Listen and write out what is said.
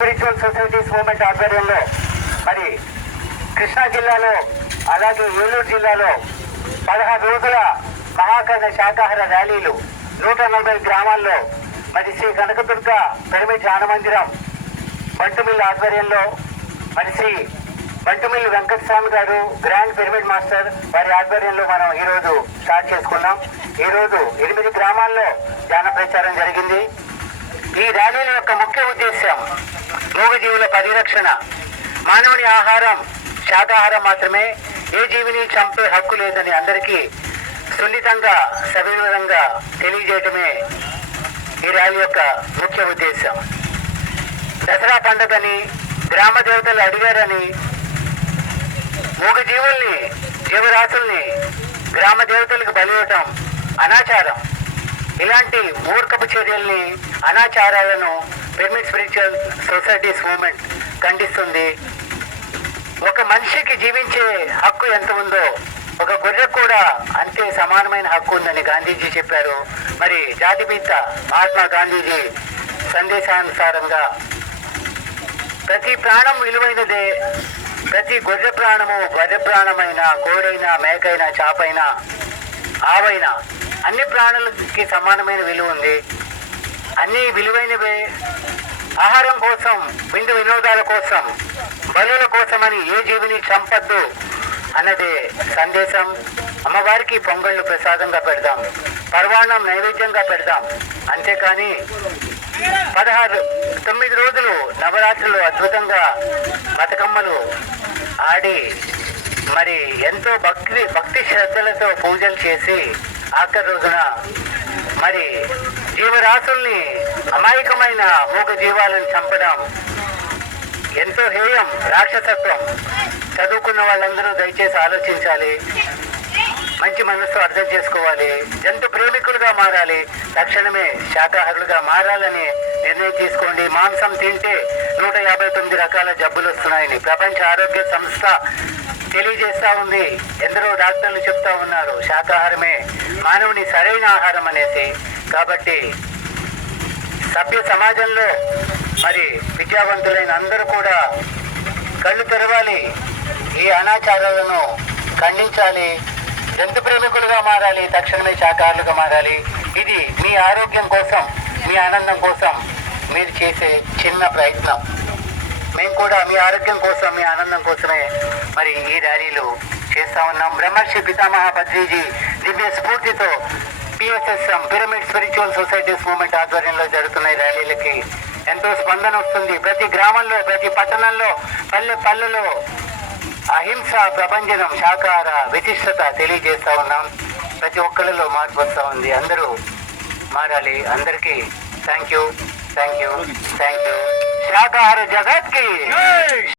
Spiritual societies movement ఆధ్వర్యంలో మరి కృష్ణా జిల్లాలో అలాగే ఏలూరు జిల్లాలో 16 రోజుల మహాకర్ణ శాకాహార ర్యాలీలు 140 గ్రామాల్లో మరి శ్రీ కనకదుర్గ పిరమిడ్ ధ్యాన మందిరం బంటుమిల్లి ఆధ్వర్యంలో మరి శ్రీ బంటుమిల్లి వెంకటస్వామి గారు గ్రాండ్ పిరమిడ్ మాస్టర్ వారి ఆధ్వర్యంలో మనం ఈరోజు స్టార్ట్ చేసుకున్నాం. ఈరోజు 8 గ్రామాల్లో ధ్యాన ప్రచారం జరిగింది. ఈ ర్యాలీల యొక్క ముఖ్య ఉద్దేశం మూగజీవుల పరిరక్షణ. మానవుని ఆహారం శాకాహారం మాత్రమే, ఏ జీవిని చంపే హక్కు లేదని అందరికీ సున్నితంగా సవివరంగా తెలియజేయటమే ఈ ర్యాలీ యొక్క ముఖ్య ఉద్దేశం. దసరా పండుగని గ్రామ దేవతలు అడిగారని మూగజీవుల్ని జీవరాశుల్ని గ్రామ దేవతలకు బలివ్వటం అనాచారం. ఇలాంటి మూర్ఖపు చర్యల్ని అనాచారాలను పిరమిడ్ స్పిరిచువల్ సొసైటీస్ మూవ్మెంట్ ఖండిస్తుంది. ఒక మనిషికి జీవించే హక్కు ఎంత ఉందో ఒక గొర్రెకు కూడా అంతే సమానమైన హక్కు ఉందని గాంధీజీ చెప్పారు. మరి జాతిపిత మహాత్మా గాంధీజీ సందేశానుసారంగా ప్రతి ప్రాణం విలువైనదే. ప్రతి గొర్రె ప్రాణము గొర్రె ప్రాణమైన, కోడైనా, మేకైనా, చాపైనా, ఆవైనా అన్ని ప్రాణులకి సమానమైన విలువ ఉంది. అన్ని విలువైనవే. ఆహారం కోసం, విందు వినోదాల కోసం, బలుల కోసమని ఏ జీవిని చంపద్దు అన్నదే సందేశం. అమ్మవారికి పొంగళ్ళు ప్రసాదంగా పెడదాం, పర్వాణం నైవేద్యంగా పెడదాం. అంతేకాని 9 రోజులు నవరాత్రులు అద్భుతంగా బతుకమ్మలు ఆడి మరి ఎంతో భక్తి శ్రద్ధలతో పూజలు చేసి ఆఖరి రోజున మరి జీవరాశుల్ని, అమాయకమైన మూగ జీవాలను చంపడం ఎంతో హేయం, రాక్షసత్వం. చదువుకున్న వాళ్ళందరూ దయచేసి ఆలోచించాలి, మంచి మనసు అర్థం చేసుకోవాలి, జంతు ప్రేమికులుగా మారాలి, తక్షణమే శాకాహారులుగా మారాలని నిర్ణయం తీసుకోండి. మాంసం తింటే 159 రకాల జబ్బులు వస్తున్నాయని ప్రపంచ ఆరోగ్య సంస్థ తెలియజేస్తూ ఉంది. ఎందరో డాక్టర్లు చెప్తా ఉన్నారు శాకాహారమే మానవుని సరైన ఆహారం అనేసి. కాబట్టి సభ్య సమాజంలో మరి విద్యావంతులైన అందరూ కూడా కళ్ళు తెరవాలి, ఈ అనాచారాలను ఖండించాలి, జంతు ప్రేమికులుగా మారాలి, తక్షణమే శాకాహారులుగా మారాలి. ఇది మీ ఆరోగ్యం కోసం, మీ ఆనందం కోసం మీరు చేసే చిన్న ప్రయత్నం. మేము కూడా మీ ఆరోగ్యం కోసం, మీ ఆనందం కోసమే మరి ఈ ర్యాలీలు చేస్తా ఉన్నాం. బ్రహ్మర్షి పితామహ పత్రిజీ దివ్య స్ఫూర్తితో PSSM pyramid spiritual societies movement ఆధ్వర్యంలో జరుగుతున్న ఈ ర్యాలీలకి ఎంతో స్పందన వస్తుంది. ప్రతి గ్రామంలో, ప్రతి పట్టణంలో, పల్లెలో అహింస ప్రభంజనం, శాకాహార విశిష్టత తెలియజేస్తా ఉన్నాం. ప్రతి ఒక్కరిలో మార్పు వస్తూ ఉంది. అందరూ మారాలి. అందరికీ థ్యాంక్ యూ. శాకాహార జగత్ కి